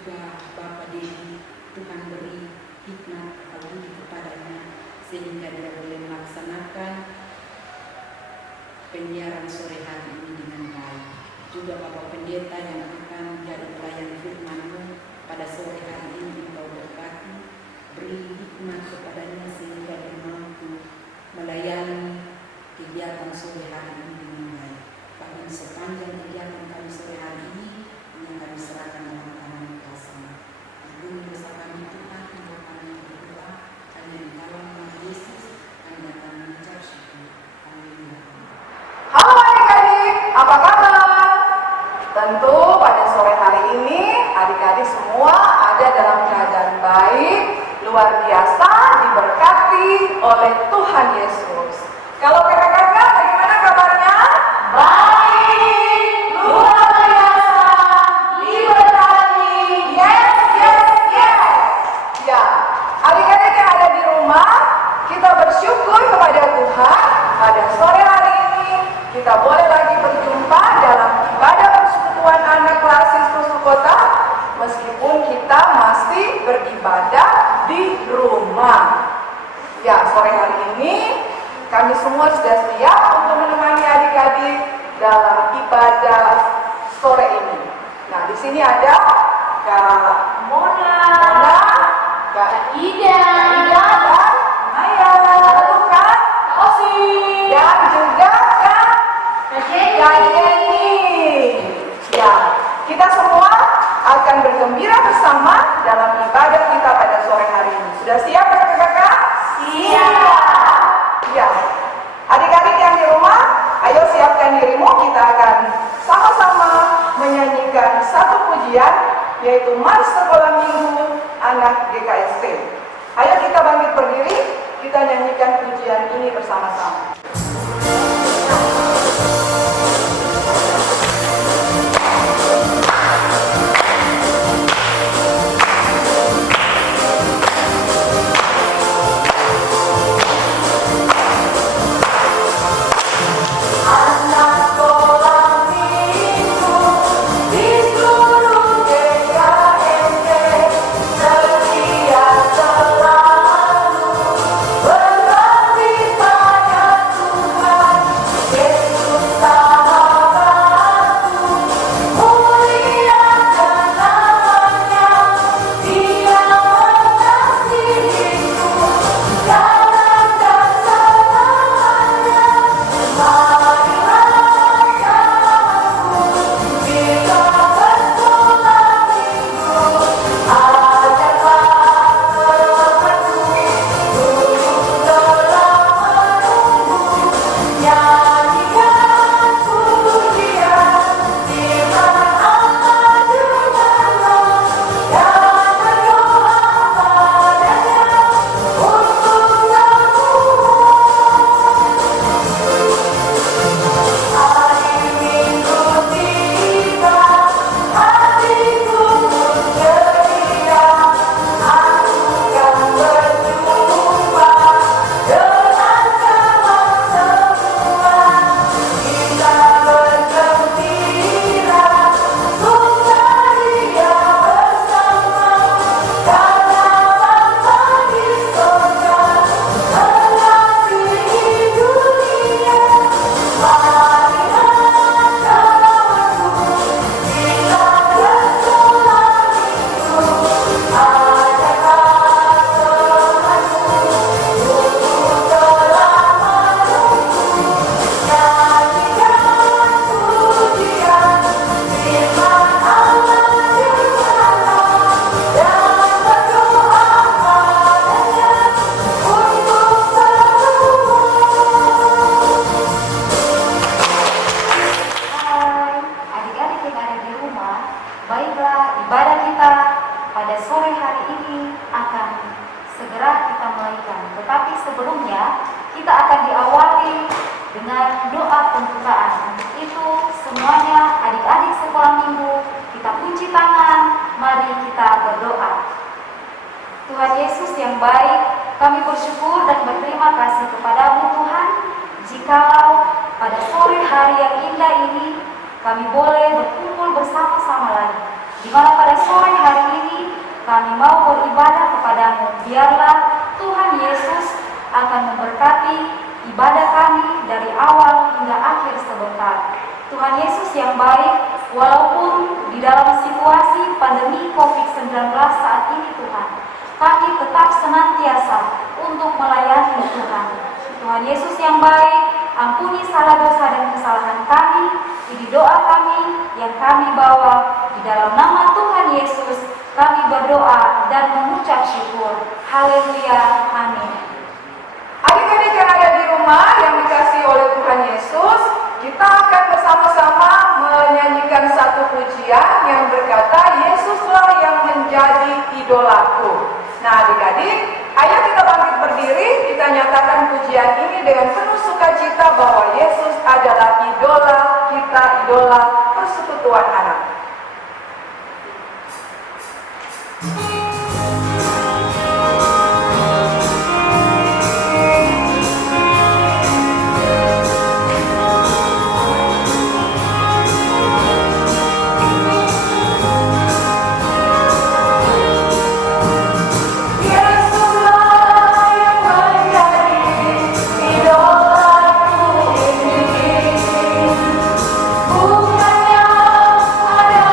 juga Bapak Dedi, Tuhan beri hikmat atau budi kepadanya sehingga dia boleh melaksanakan penyiaran sore hari ini dengan baik. Juga Bapak Pendeta yang akan menjadi pelayan firman-Mu pada sore hari ini, Engkau berkati, beri hikmat kepadanya sehingga dia mampu melayani kegiatan sore hari ini dengan baik. Bahkan sepanjang kegiatan kami sore hari ini yang kami serahkan dalam tangan kuasa-Mu. Ampuni dosa kami Tuhan, Engkau kami berdoa, hanya di dalam nama Yesus kami datang mengucap syukur. Amin. Halo adik-adik, apa kabar? Tentu pada sore hari ini adik-adik semua ada dalam keadaan baik, luar biasa, diberkati oleh Tuhan Yesus. Kalau kakak-kakak bagaimana kabarnya? Baik, luar biasa, diberkati. Yes, yes, yes. Ya, adik-adik yang ada di rumah, kita bersyukur kepada Tuhan pada sore hari ini kita boleh lagi berjumpa dalam ibadah persekutuan anak Klasis Tusuk Kota, meskipun kita masih beribadah di rumah. Ya, sore hari ini kami semua sudah siap untuk menemani adik-adik dalam ibadah sore ini. Nah, di sini ada Kak Mona, Kak Ida, dan Maya, Kak Osi, dan juga Kak Jenny. Ya, kita semua akan bergembira bersama dalam ibadah kita pada sore hari ini. Sudah siap kakak-kakak? Siap. Ya, adik-adik yang di rumah, ayo siapkan dirimu. Kita akan sama-sama menyanyikan satu pujian, yaitu Mars Sekolah Minggu Anak GKST. Ayo kita bangkit berdiri, kita nyanyikan pujian ini bersama-sama. Tuhan Yesus yang baik, kami bersyukur dan berterima kasih kepadamu Tuhan, jikalau pada sore hari yang indah ini kami boleh berkumpul bersama-sama lagi. di mana pada sore hari ini kami mau beribadah kepadamu. Biarlah Tuhan Yesus akan memberkati ibadah kami dari awal hingga akhir sebentar. Tuhan Yesus yang baik, walaupun di dalam situasi pandemi COVID-19 saat ini Tuhan, kami tetap senantiasa untuk melayani Tuhan. Tuhan Yesus yang baik, ampuni salah dosa dan kesalahan kami. Ini doa kami yang kami bawa di dalam nama Tuhan Yesus. Kami berdoa dan mengucap syukur. Haleluya. Amin. Adik-adik yang ada di rumah yang dikasihi oleh Tuhan Yesus, kita akan bersama-sama menyanyikan satu pujian yang berkata, Yesuslah yang menjadi idolaku. Nah adik-adik, ayo kita bangkit berdiri, kita nyatakan pujian ini dengan penuh sukacita bahwa Yesus adalah idola kita, idola persekutuan anak. Bukannya ada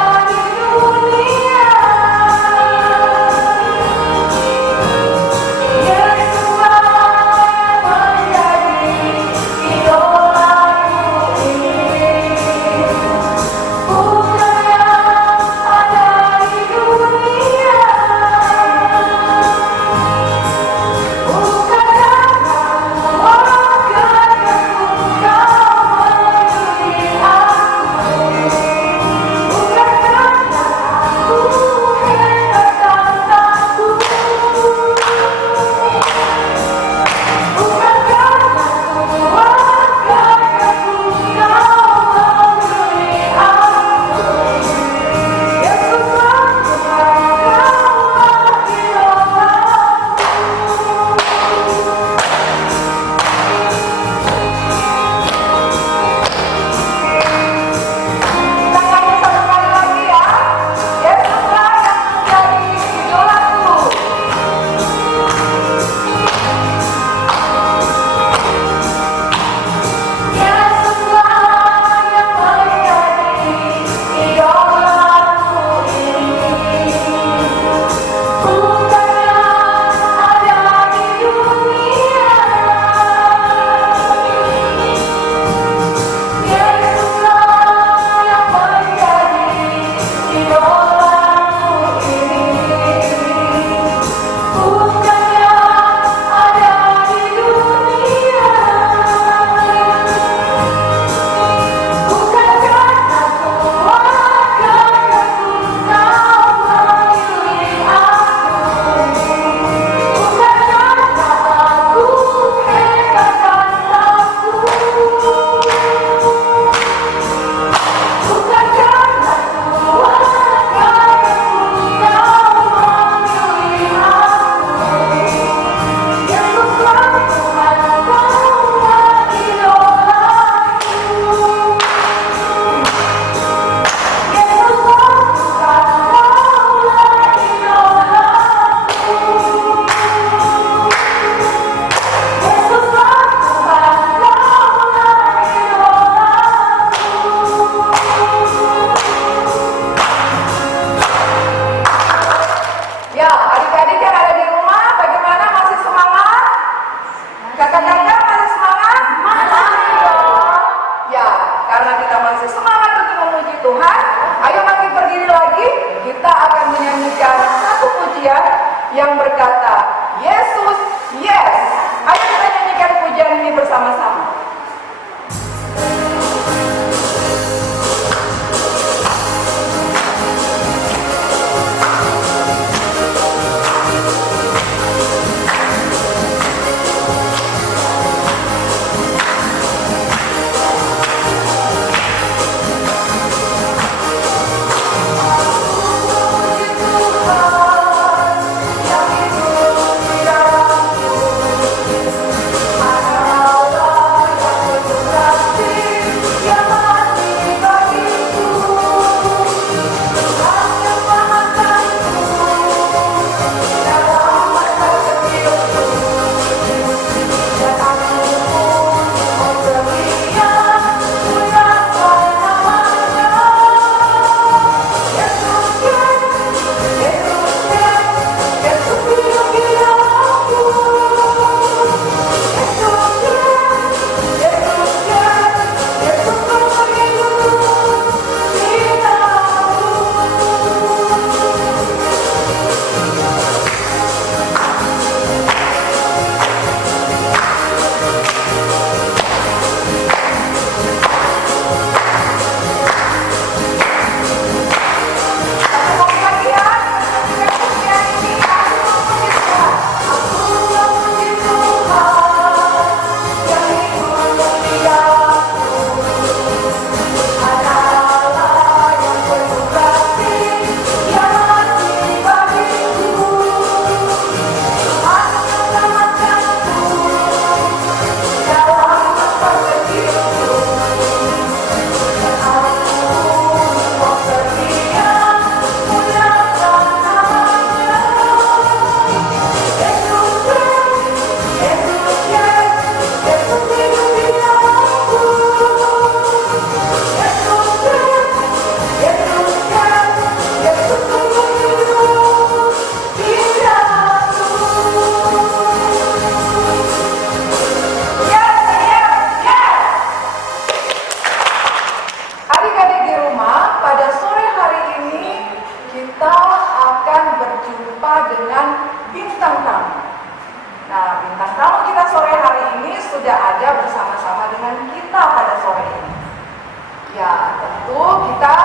Ya, tentu kita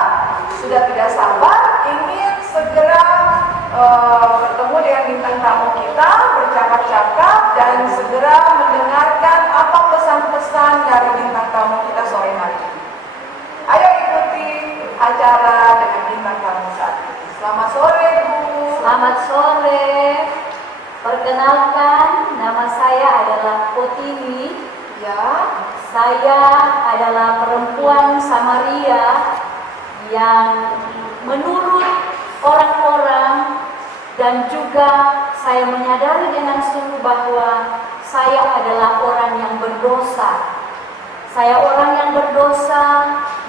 sudah tidak sabar ingin segera bertemu dengan bintang tamu kita, bercakap-cakap dan segera mendengarkan apa pesan-pesan dari bintang tamu kita sore hari ini. Ayo ikuti acara dengan bintang tamu saat ini. Selamat sore, Bu. Selamat sore. Perkenalkan, nama saya adalah Potini. Ya, Saya adalah perempuan Samaria yang menurut orang-orang dan juga saya menyadari dengan sungguh bahwa saya adalah orang yang berdosa. Saya orang yang berdosa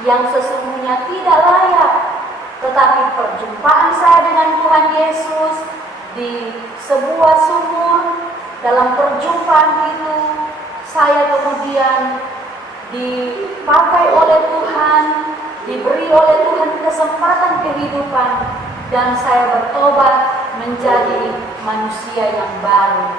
yang sesungguhnya tidak layak. Tetapi perjumpaan saya dengan Tuhan Yesus di sebuah sumur, dalam perjumpaan itu saya kemudian dipakai oleh Tuhan, diberi oleh Tuhan kesempatan kehidupan, dan saya bertobat menjadi manusia yang baru.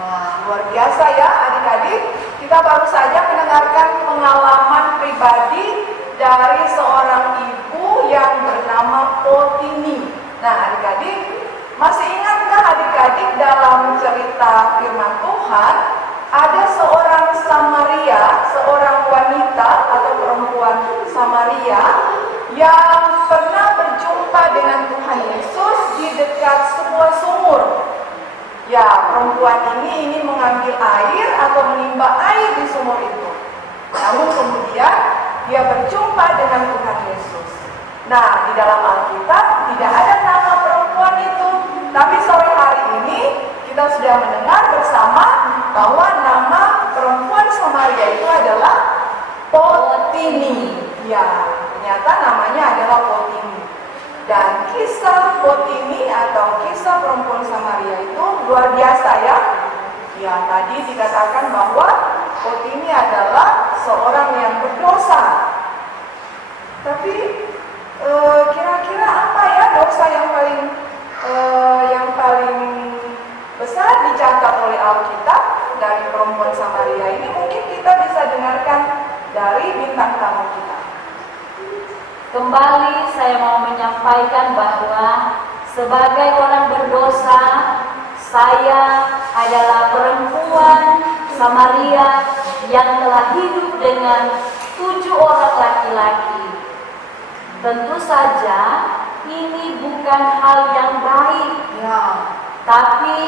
wah, luar biasa ya adik-adik. Kita baru saja mendengarkan pengalaman pribadi dari seorang ibu yang bernama Potini. Nah, adik-adik, masih ingatkah adik-adik dalam cerita firman Tuhan ada seorang Samaria, seorang wanita atau perempuan Samaria yang pernah berjumpa dengan Tuhan Yesus di dekat sebuah sumur. Ya, perempuan ini ingin mengambil air atau menimba air di sumur itu. Namun kemudian dia berjumpa dengan Tuhan Yesus. Nah, di dalam Alkitab tidak ada nama perempuan itu. Tapi sore hari ini kita sudah mendengar bersama bahwa nama perempuan Samaria itu adalah Potini. Ya, ternyata namanya adalah Potini. Dan kisah Potini atau kisah perempuan Samaria itu luar biasa ya. Ya, tadi dikatakan bahwa Potini adalah seorang yang berdosa. Tapi kira-kira apa ya dosa yang paling besar dicatat oleh Alkitab dari perempuan Samaria ini? Mungkin kita bisa dengarkan dari bintang tamu kita. Kembali saya mau menyampaikan bahwa sebagai orang berdosa, saya adalah perempuan Samaria yang telah hidup dengan 7 orang laki-laki. Tentu saja ini bukan hal yang baik, Ya, tapi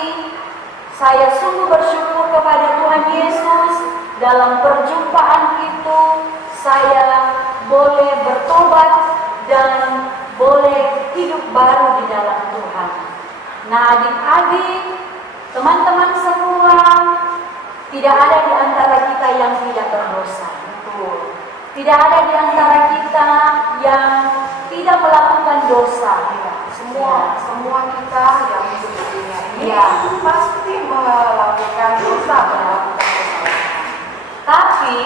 saya sungguh bersyukur kepada Tuhan Yesus. Dalam perjumpaan itu saya boleh bertobat dan boleh hidup baru di dalam Tuhan. Nah, adik-adik, teman-teman semua, tidak ada di antara kita yang tidak berdosa. betul. Tidak ada di antara kita yang tidak melakukan dosa. Ya, semua kita yang hidup di dunia ini Ya. pasti melakukan dosa, melakukan kesalahan. Tapi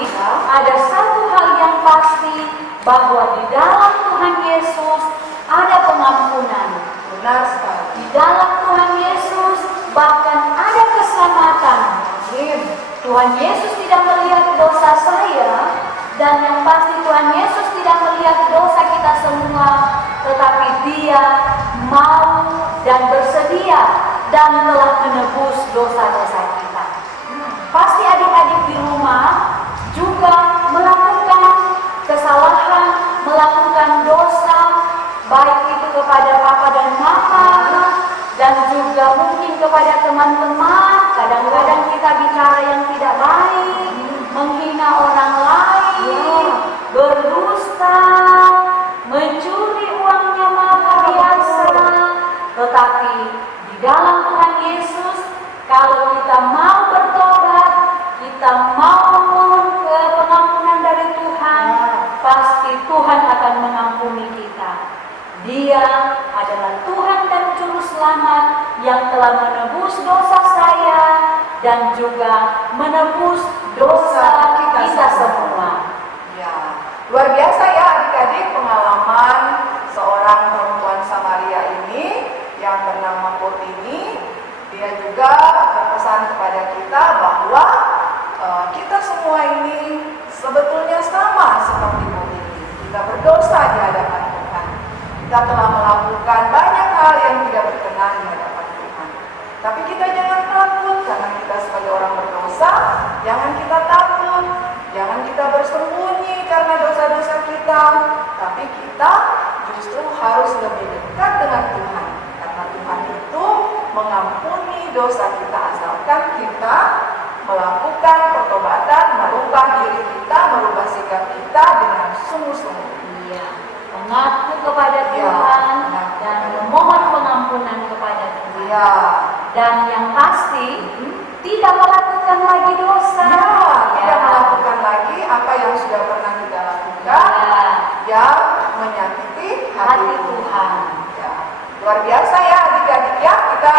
ada satu hal yang pasti, bahwa di dalam Tuhan Yesus ada pengampunan. Benar sekali. Di dalam Tuhan Yesus bahkan ada keselamatan. Amin. Tuhan Yesus tidak melihat dosa saya, dan yang pasti Tuhan Yesus tidak melihat dosa kita semua, tetapi Dia mau dan bersedia dan telah menebus dosa-dosa kita. Pasti adik-adik di rumah juga melakukan kesalahan, melakukan dosa, baik itu kepada papa dan mama, dan juga mungkin kepada teman-teman. Kadang-kadang kita bicara yang tidak baik, menghina orang lain, berdusta, mencuri uangnya mama biasa. Tetapi di dalam Tuhan Yesus, kalau kita mau bertobat, kita mau memohon ke pengampunan dari Tuhan, pasti Tuhan akan mengampuni kita. Dia adalah Tuhan dan Juru Selamat yang telah menebus dosa saya dan juga menebus dosa kita semua. Ya, luar biasa ya adik-adik pengalaman seorang perempuan Samaria ini yang bernama Potini. Dia juga berpesan kepada kita bahwa kita semua ini sebetulnya sama seperti Potini. Kita kita telah melakukan banyak hal yang tidak berkenan di hadapan Tuhan. Tapi kita jangan takut karena kita sebagai orang berdosa. Jangan kita takut, jangan kita bersembunyi karena dosa-dosa kita. Tapi kita justru harus lebih dekat dengan Tuhan. Karena Tuhan itu mengampuni dosa kita asalkan kita melakukan pertobatan, merubah diri kita, merubah sikap kita dengan sungguh-sungguh. Iya, mengaku kepada Iya, Tuhan mengaku dan kepada memohon Tuhan. pengampunan kepada Tuhan. Iya. Dan yang pasti tidak melakukan lagi dosa. Tidak melakukan lagi apa yang sudah pernah kita lakukan, Ya. yang menyakiti hati Hati Tuhan. Ya. Luar biasa ya adik-adik ya, kita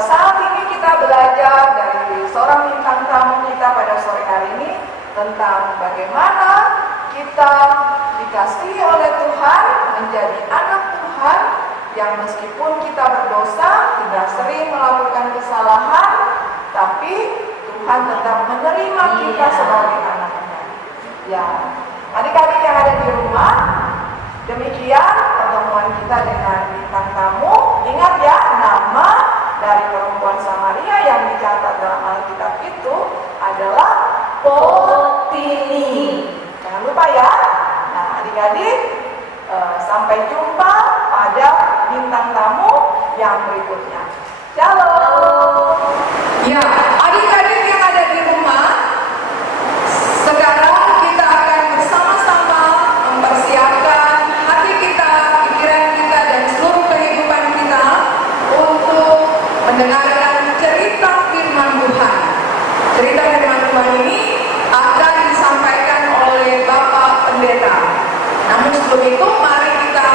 saat ini kita belajar dari seorang bintang tamu kita pada sore hari ini tentang bagaimana kita dikasihi oleh Tuhan, menjadi anak Tuhan yang meskipun kita berdosa, kita sering melakukan kesalahan, tapi Tuhan tetap menerima kita Iya. sebagai anaknya. Ya, adik-adik yang ada di rumah, demikian pertemuan kita dengan bintang tamu. Ingat ya, nama dari perempuan Samaria yang dicatat dalam Alkitab itu adalah Potini. Jangan lupa ya. Nah, adik-adik, sampai jumpa pada bintang tamu yang berikutnya. Shalom. Ya, adik-adik yang ada di rumah, sekarang kita akan bersama-sama mempersiapkan hati kita, pikiran kita, dan seluruh kehidupan kita untuk mendengarkan cerita firman Tuhan. Cerita firman Tuhan ini akan disampaikan oleh Bapak Pendeta. Namun sebelum itu, mari kita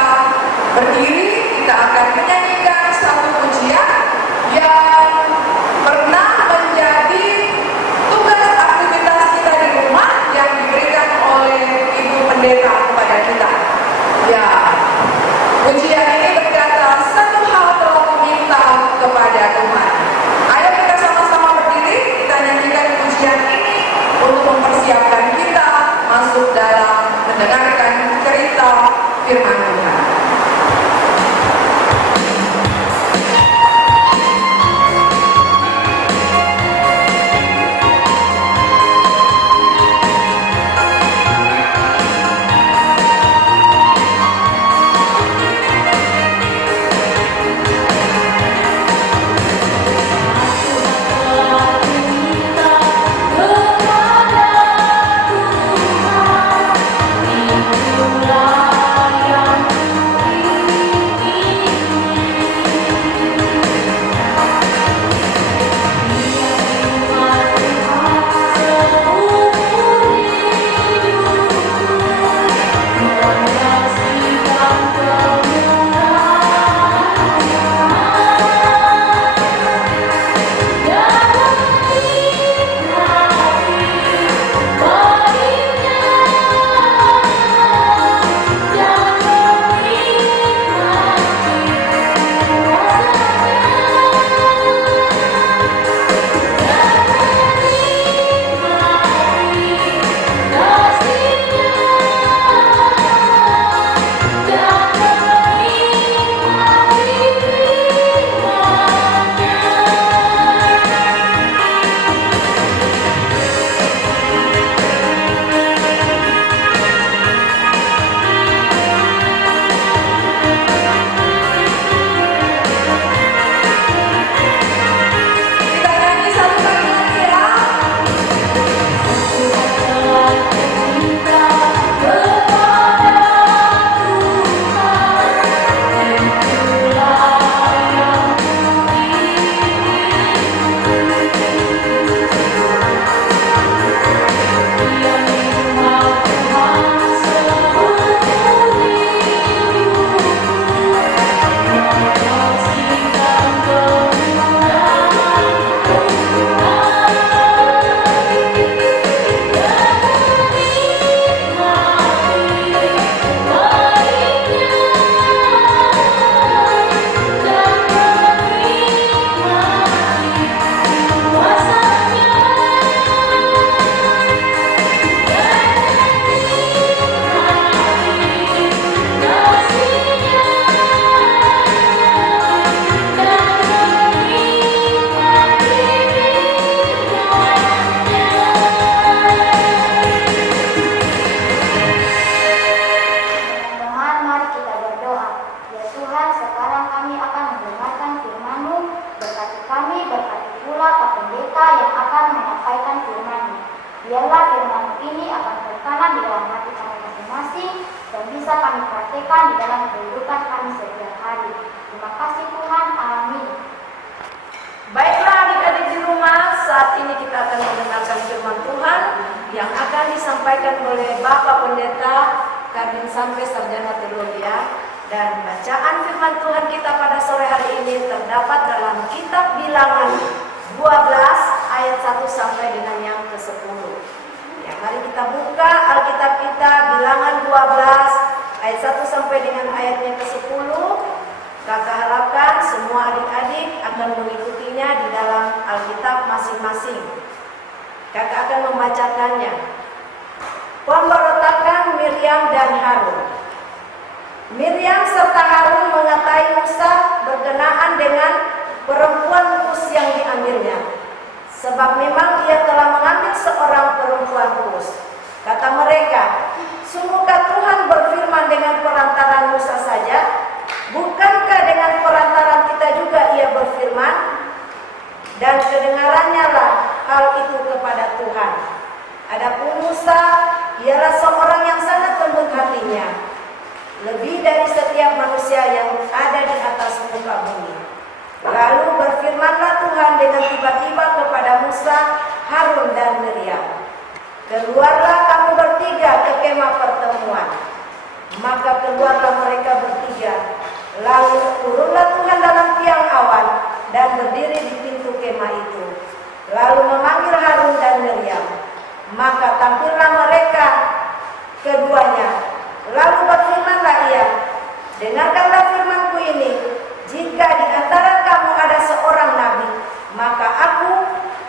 berdiri, kita akan menyanyikan satu pujian yang pernah menjadi tugas aktivitas kita di rumah yang diberikan oleh Ibu Pendeta kepada kita. Ya, pujian ini berkata, satu hal telah kuminta kepada Tuhan. Ayo kita sama-sama berdiri, kita nyanyikan pujian ini untuk mempersiapkan kita masuk dalam mendengarkan cerita firman Tuhan. Itulah yang di dalam hati kami masing-masing dan bisa kami praktekkan di dalam kehidupan kami setiap hari. Terima kasih Tuhan, amin. Baiklah adik-adik di rumah, saat ini kita akan mendengarkan firman Tuhan yang akan disampaikan oleh Bapak Pendeta Kardin Sampai Sarjana Teologi. Dan bacaan firman Tuhan kita pada sore hari ini terdapat dalam kitab Bilangan 12 ayat 1 sampai dengan yang ke-10. Ya, mari kita buka Alkitab kita Bilangan 12 ayat 1 sampai dengan ayatnya ke-10. Kakak harapkan semua adik-adik akan mengikutinya di dalam Alkitab masing-masing. Kakak akan membacakannya. Pemberontakan Miriam dan Harun. Miriam serta Harun mengatai Musa berkenaan dengan perempuan Kus yang diambilnya, sebab memang ia telah mengambil seorang perempuan Kus. Kata mereka, sungguhkah Tuhan berfirman dengan perantaran Musa saja? Bukankah dengan perantaran kita juga ia berfirman? Dan kedengarannya lah hal itu kepada Tuhan. Adapun Musa, ialah seorang yang sangat lembut hatinya, lebih dari setiap manusia yang ada di atas muka bumi. Lalu berfirmanlah Tuhan dengan tiba-tiba kepada Musa, Harun dan Miriam, keluarlah kamu bertiga ke kemah pertemuan. Maka keluarlah mereka bertiga. Lalu turunlah Tuhan dalam tiang awan dan berdiri di pintu kemah itu. Lalu memanggil Harun dan Miriam. Maka tampillah mereka keduanya. Lalu berfirmanlah ia, dengarkanlah firmanku ini, jika di antara kamu ada seorang nabi, maka aku,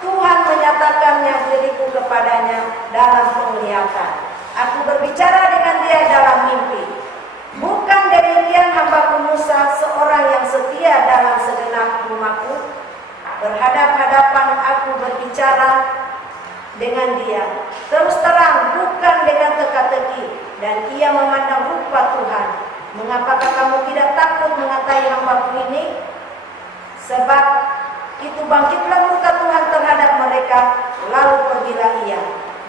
Tuhan menyatakannya diriku kepadanya dalam penglihatan. Aku berbicara dengan dia dalam mimpi. Bukan demikian hambaku Musa, seorang yang setia dalam segenap rumahku. Berhadap-hadapan aku berbicara dengan dia, terus terang, bukan dengan teka-teki, dan ia memandang rupa Tuhan. Mengapakah kamu tidak takut mengatai hambaku ini? Sebab itu bangkitlah murka Tuhan terhadap mereka, lalu pergilah ia.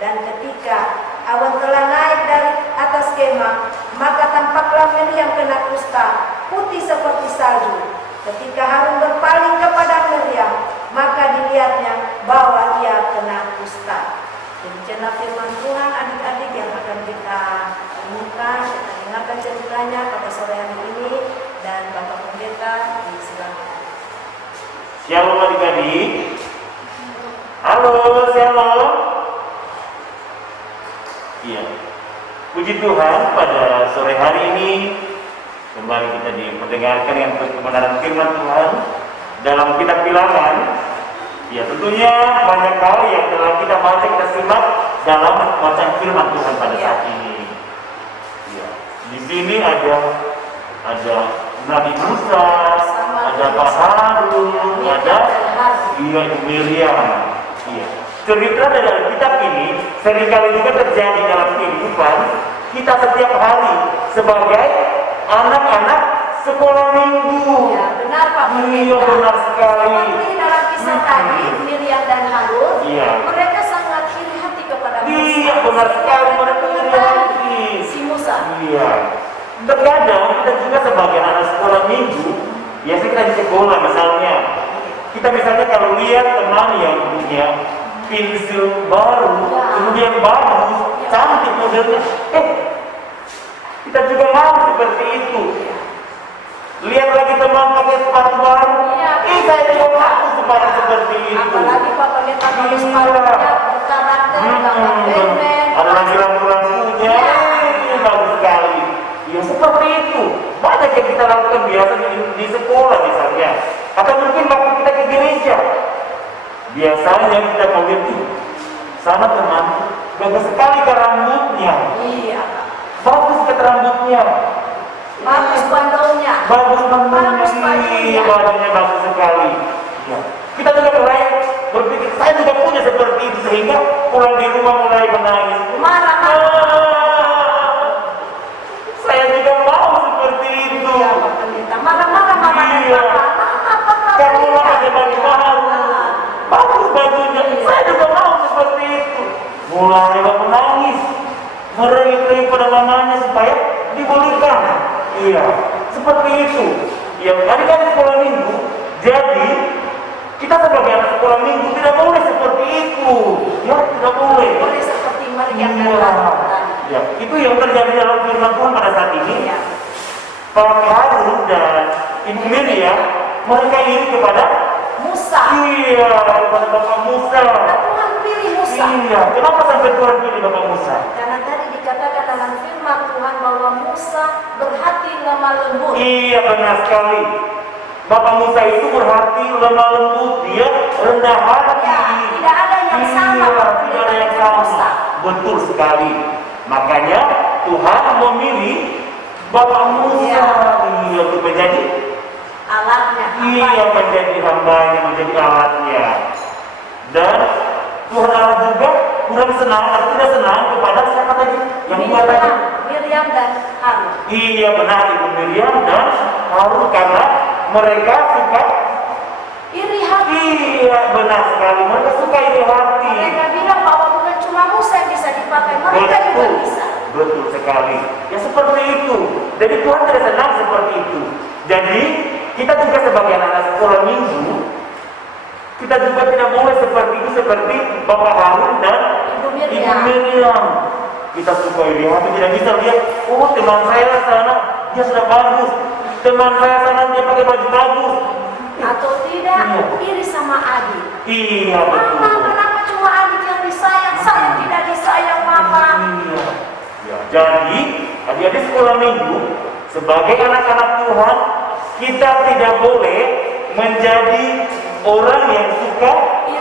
Dan ketika awan telah naik dari atas kemah, maka tampaklah Miriam kena kusta, putih seperti salju. Ketika Harun berpaling kepada Miriam, maka dilihatnya bahwa ia kena kusta. Demikianlah firman Tuhan adik-adik yang akan kita renungkan, kita dengarkan ceritanya pada sore hari ini. Dan Bapak Pendeta disilakan. Shalom adik-adik. Halo, shalom. Iya, puji Tuhan pada sore hari ini kembali kita mendengarkan yang kebenaran firman Tuhan dalam kitab Bilangan. Ya, tentunya banyak hal yang telah kita baca, kita simak dalam bacaan firman Tuhan pada saat ini. Ya, di sini ada Nabi Musa, ada Pak Harun, ada Miriam. Iya. Cerita dari kitab ini seringkali juga terjadi dalam kehidupan kita setiap hari sebagai anak-anak sekolah minggu. Ya, benar Pak Pendeta. Iya, benar sekali. Seperti dalam kisah tadi, Miriam dan Harun, Iya. mereka sangat iri hati kepada Musa. Iya, benar sekali, mereka iri hati. Si Musa. Iya. Terkadang kita juga sebagai anak sekolah minggu, biasanya kita di sekolah misalnya, kita misalnya kalau lihat teman yang punya pensil baru, kemudian bagus, cantik modelnya, kita juga mau seperti itu. Lihat lagi teman pakai sepatu baru, saya juga mau sepatu seperti itu. Apalagi Pak Pendeta kalau sepatunya berkarakter, gambar Batman. Ada lagi lampu-lampunya, bagus sekali. Ya seperti itu. Banyak yang kita lakukan biasa di sekolah misalnya, atau mungkin waktu kita ke gereja. Biasanya kita melihat sama teman, bagus sekali ke rambutnya. Iya. Bagus ke rambutnya. Bagus bandungnya. Bagus Bagus bajunya. bajunya. Bajunya bagus sekali. Ya. Kita juga mulai berpikir, saya juga punya seperti itu, sehingga pulang di rumah mulai menangis. Marah. Saya juga mau seperti itu. Iya Pak Pendeta. Marah-marah mama dan Iya. papa. Kamu lah ada baju baru, bagus bajunya. Saya juga mau seperti itu. Mulai menangis. meraih pada lamanya supaya dibolehkan. Iya, seperti itu. Ya, adik-adik sekolah minggu, jadi kita sebagai anak sekolah minggu tidak boleh seperti itu. Ya, tidak boleh. Boleh seperti Maria dan Iya. Harun. Ya, itu yang terjadi dalam firman Tuhan pada saat ini. Ya. Pak Harun dan Ibu Miriam mereka iri kepada Musa. iya, kepada Bapak Musa. Nah, Tuhan pilih Musa. Iya, kenapa sampai Tuhan pilih Bapak Musa? Karena tadi dikatakan dalam firman Tuhan bahwa Musa berhati lemah lembut. Iya, benar sekali. Bapak Musa itu berhati lemah lembut, dia rendah hati. Ya, tidak ada yang sama Iya, Bapak tidak ada yang dengan Musa. sama. Betul sekali. Makanya Tuhan memilih Bapak Musa iya, untuk menjadi Alatnya. iya, menjadi hambanya, menjadi alatnya. Dan Tuhan Allah juga kurang senang atau tidak senang kepada siapa tadi? Yang dua tadi. Miriam dan Harun. Iya benar, Ibu Miriam dan Harun, karena mereka suka Iri hati. iya benar sekali, mereka suka iri hati. Mereka bilang bahwa bukan cuma Musa yang bisa dipakai, mereka juga Betul, bisa. betul sekali. Ya seperti itu. Jadi Tuhan tidak senang seperti itu. Jadi kita juga sebagai anak sekolah minggu, kita juga tidak boleh seperti itu, seperti Bapak Harun dan Ibu Miriam. Ibu Miriam. Kita suka iri hati, tidak bisa lihat, oh teman saya sana dia sudah bagus, teman saya sana dia pakai baju bagus. Atau tidak, Iya. iri sama adik. Iya Mama, betul. kenapa cuma adik yang disayang? Saya tidak disayang, Mama. Iya. Ya, jadi adik-adik sekolah minggu sebagai anak-anak Tuhan kita tidak boleh menjadi orang yang suka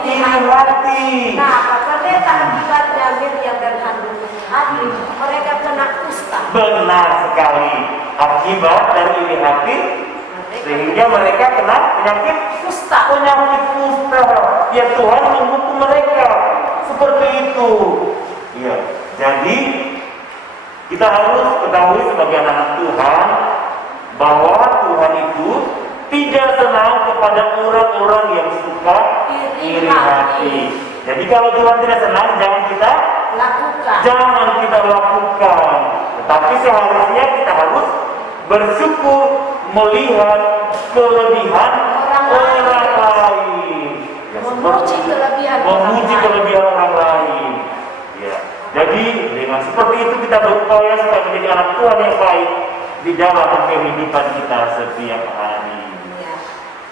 iri hati. Nah, Pak Pendeta, akibatnya Miriam dan Harun ini hati, mereka kena kusta. Benar sekali. Akibat dari iri hati sehingga mereka kena penyakit Kusta. kusta. Ya Tuhan menghukum mereka seperti itu. Ya, jadi kita harus ketahui sebagai anak Tuhan bahwa Tuhan itu tidak senang kepada orang-orang yang suka iri hati. Jadi kalau Tuhan tidak senang, jangan kita lakukan. Tetapi seharusnya kita harus bersyukur melihat kelebihan orang lain. Ya, Memuji kelebihan memuji orang kelebihan orang lain. Ya. Jadi dengan seperti itu kita berupaya supaya menjadi anak Tuhan yang baik di dalam kehidupan kita setiap hari. Ya.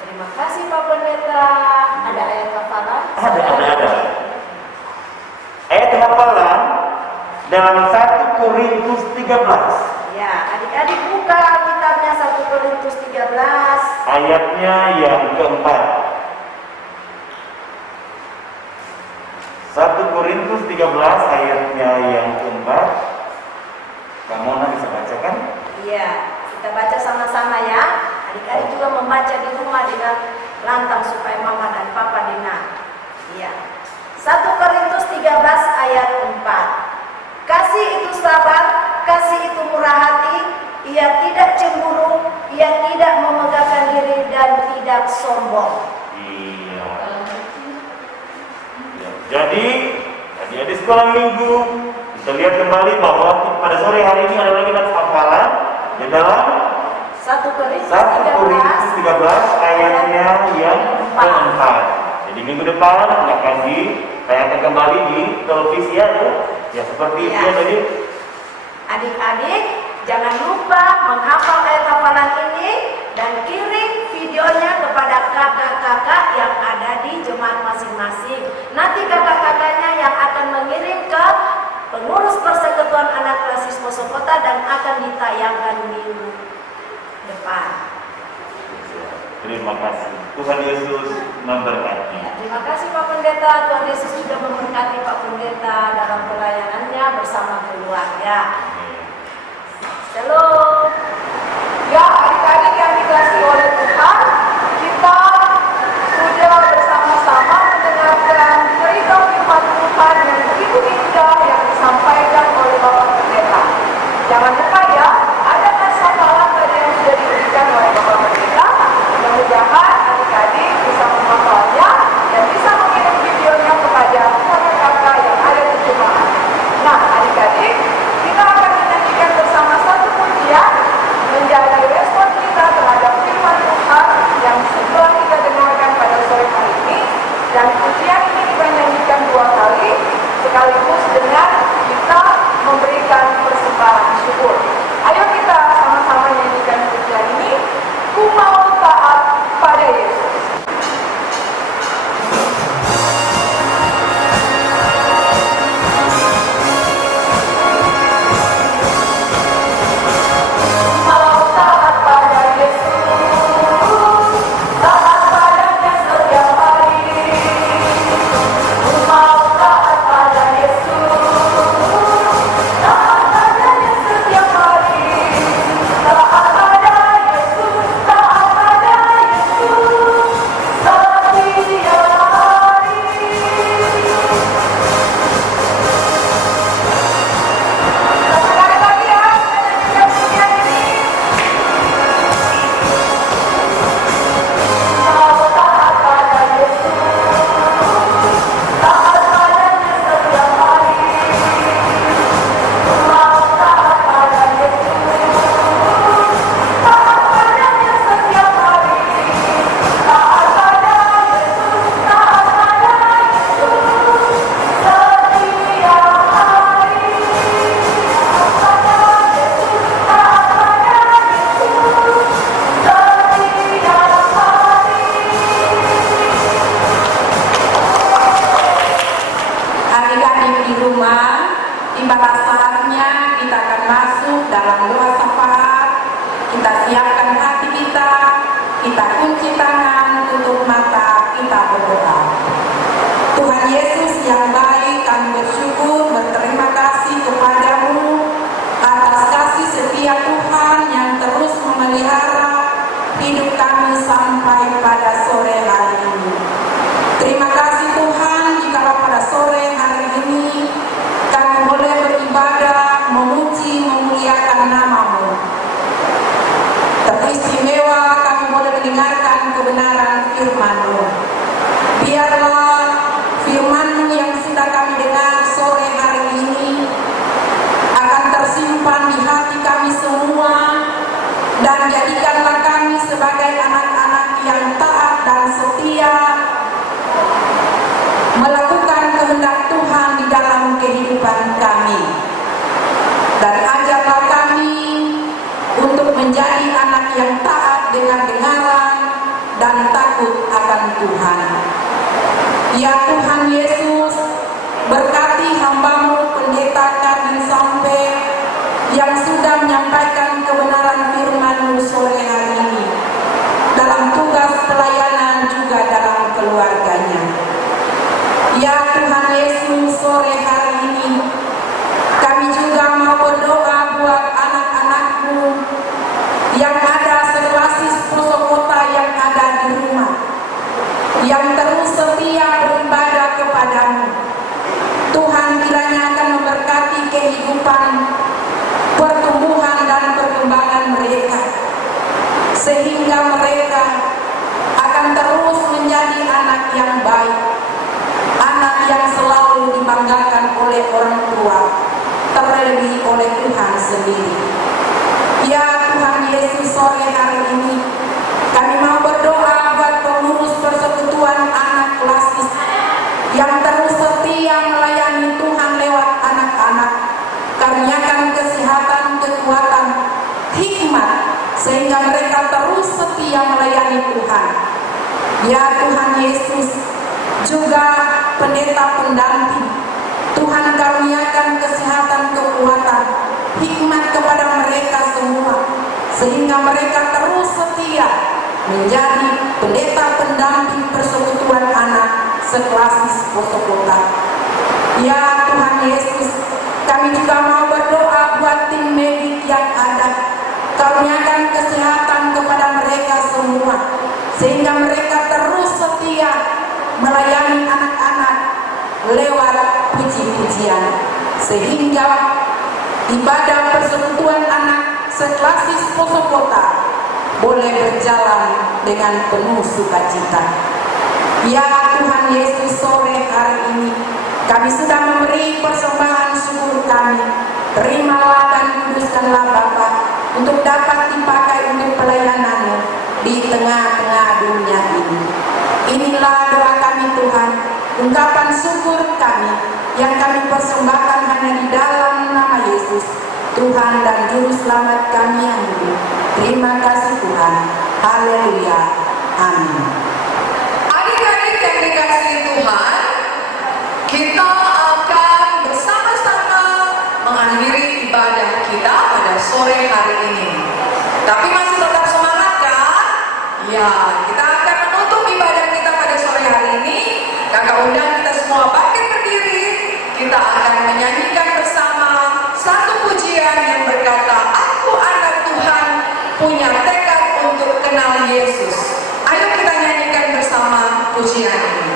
Terima kasih Pak Pendeta. Ada ayat hafalan? Ada. Ayat hafalan dalam 1 Korintus 13. Ya, adik-adik buka kitabnya 1 Korintus 13. Ayatnya yang keempat. 1 Korintus 13 ayatnya yang keempat. Kamu bisa bacakan? Iya, kita baca sama-sama ya. Adik-adik juga membaca di rumah dengan lantang supaya mama dan papa dengar. Iya. 1 Korintus 13 ayat 4. Kasih itu sabar, kasih itu murah hati, ia tidak cemburu, ia tidak memegahkan diri dan tidak sombong. Iya. Ya, jadi adik-adik sekolah minggu kita lihat kembali bahwa pada sore hari ini ada lagi hafalan di dalam 1 Korintus 1 Korintus 13 ayatnya yang keempat. Jadi minggu depan akan ditayangkan kembali di televisi ya seperti itu ya tadi. Adik-adik jangan lupa menghafal ayat hafalan ini dan kirim videonya kepada kakak-kakak yang ada di jemaat masing-masing. Nanti kakak-kakaknya yang akan mengirim ke pengurus persekutuan anak Rasisme Kota dan akan ditayangkan minggu depan. Terima kasih. Tuhan Yesus memberkati. Ya, terima kasih Pak Pendeta. Tuhan Yesus juga memberkati Pak Pendeta dalam pelayanannya bersama keluarga. Shalom. Ya, adik-adik yang dikasihi oleh Tuhan, kita sudah bersama-sama mendengarkan cerita firman Tuhan yang begitu indah yang disampaikan oleh Bapak Pendeta. Jangan lupa ya, ada hafalan tadi yang sudah diberikan oleh Bapak Pendeta. Mudah-mudahan adik-adik bisa menghafalnya dan bisa mengirim videonya kepada kakak-kakak yang ada di jemaat. Nah, adik-adik, Dan pujian ini kita nyanyikan 2 kali sekaligus dengan kita memberikan persembahan syukur. Ayo kita sama-sama nyanyikan pujian ini. Ku mau taat pada Yesus. di tengah-tengah dunia ini. Inilah doa kami Tuhan, Tuhan dan Juru Selamat kami yang hidup. Terima kasih Tuhan. Haleluya. Amin. Adik-adik yang dikasihi Tuhan, kita akan bersama-sama mengakhiri ibadah kita pada sore hari ini. Tapi masih tetap semangat kan? Ya, kita akan menutup ibadah kita pada sore hari ini. Kakak undang kita semua bangkit berdiri. Kita akan menyanyikan bersama satu pujian yang berkata, Aku anak Tuhan, punya tekad untuk kenal Yesus. Ayo kita nyanyikan bersama pujian ini.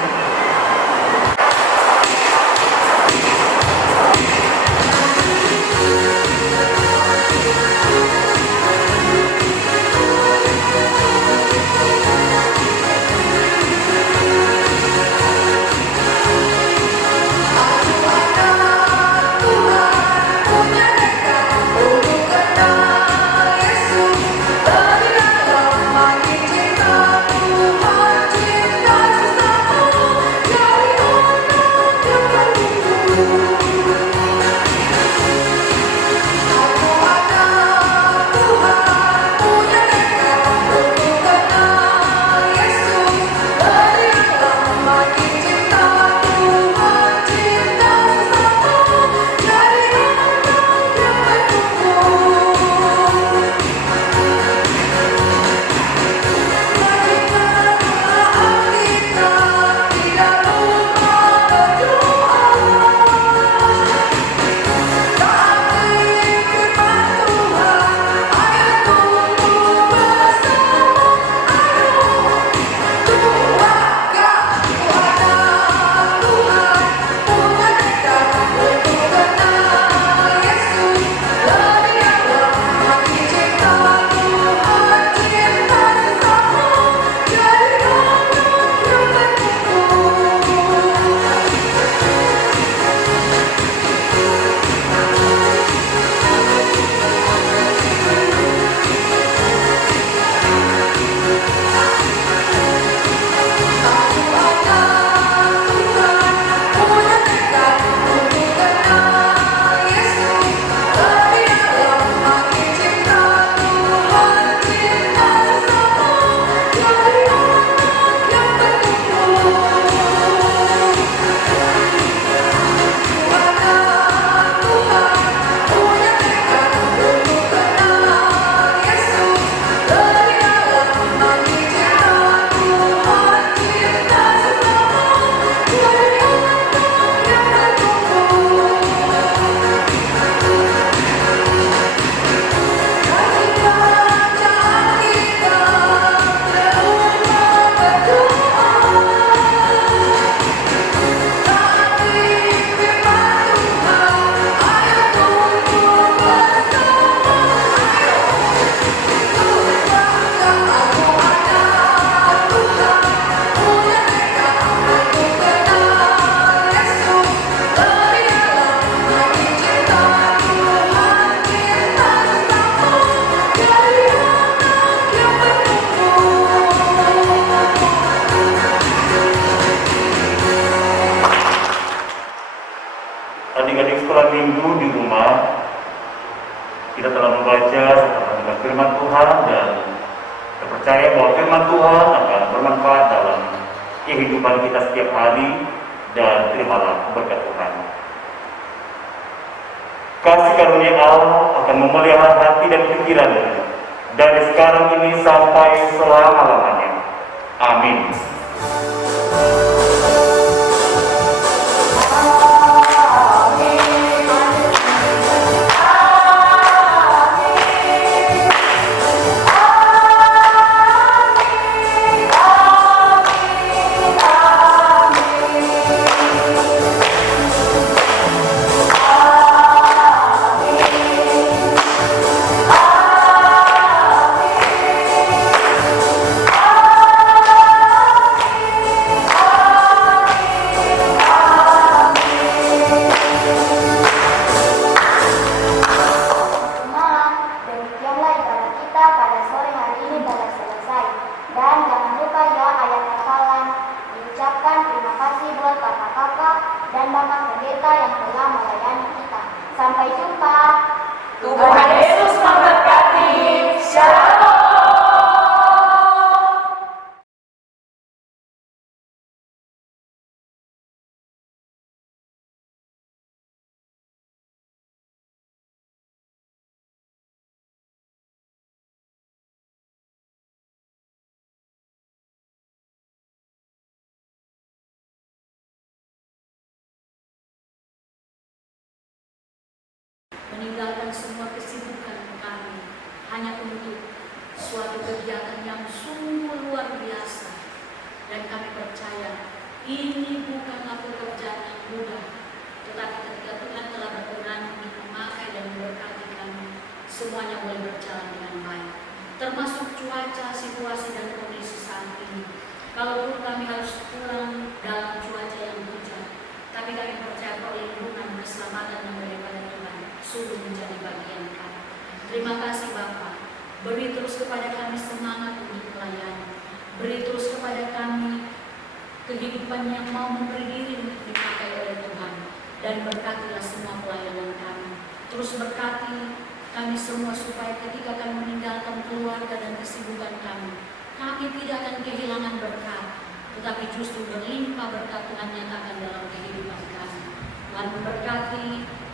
Adik-adik sekolah minggu di rumah, kita telah membaca tentang firman Tuhan dan kita percaya bahwa firman Tuhan akan bermanfaat dalam kehidupan kita setiap hari, dan terimalah berkat Tuhan. Kasih karunia Allah akan memelihara hati dan pikiran dari sekarang ini sampai selama-lamanya. Amin. semua kesibukan kami hanya untuk suatu kegiatan yang sungguh luar biasa. Dan kami percaya ini bukanlah pekerjaan yang mudah, tetapi ketika Tuhan telah berkenan untuk memakai dan memberkati kami, semuanya boleh berjalan dengan baik. Termasuk cuaca, situasi, dan kondisi saat ini. Kalaupun kami harus pulang dalam cuaca yang hujan, tapi kami percaya perlindungan keselamatan yang daripada Tuhan sungguh menjadi bagian kami. Terima kasih Bapa. Beri terus kepada kami semangat untuk melayani. Beri terus kepada kami kehidupan yang mau memberi diri untuk dipakai oleh Tuhan. Dan berkatilah semua pelayanan kami. Terus berkati kami semua supaya ketika kami meninggalkan keluarga dan kesibukan kami tidak akan kehilangan berkat, tetapi justru berlimpah berkat Tuhan nyatakan dalam kehidupan kami. Tuhan memberkati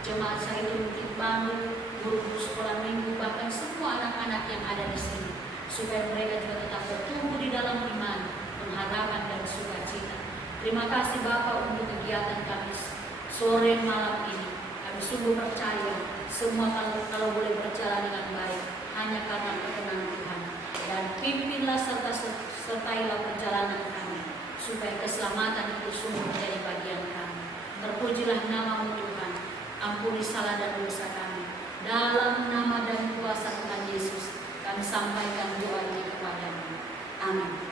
jemaat Zaitun Bukit Bambu, guru-guru sekolah minggu, bahkan semua anak-anak yang ada di sini, supaya mereka juga tetap bertumbuh di dalam iman, pengharapan dan sukacita. Terima kasih Bapak untuk kegiatan kami sore malam ini. Kami sungguh percaya semua kalau boleh berjalan dengan baik hanya karena perkenan Tuhan. Dan pimpinlah sertailah perjalanan kami supaya keselamatan itu sungguh menjadi bagian kami. Terpujilah nama-Mu Tuhan. Ampuni salah dan dosa kami. Dalam nama dan kuasa Tuhan Yesus, kami sampaikan doa ini kepada-Mu. Amin.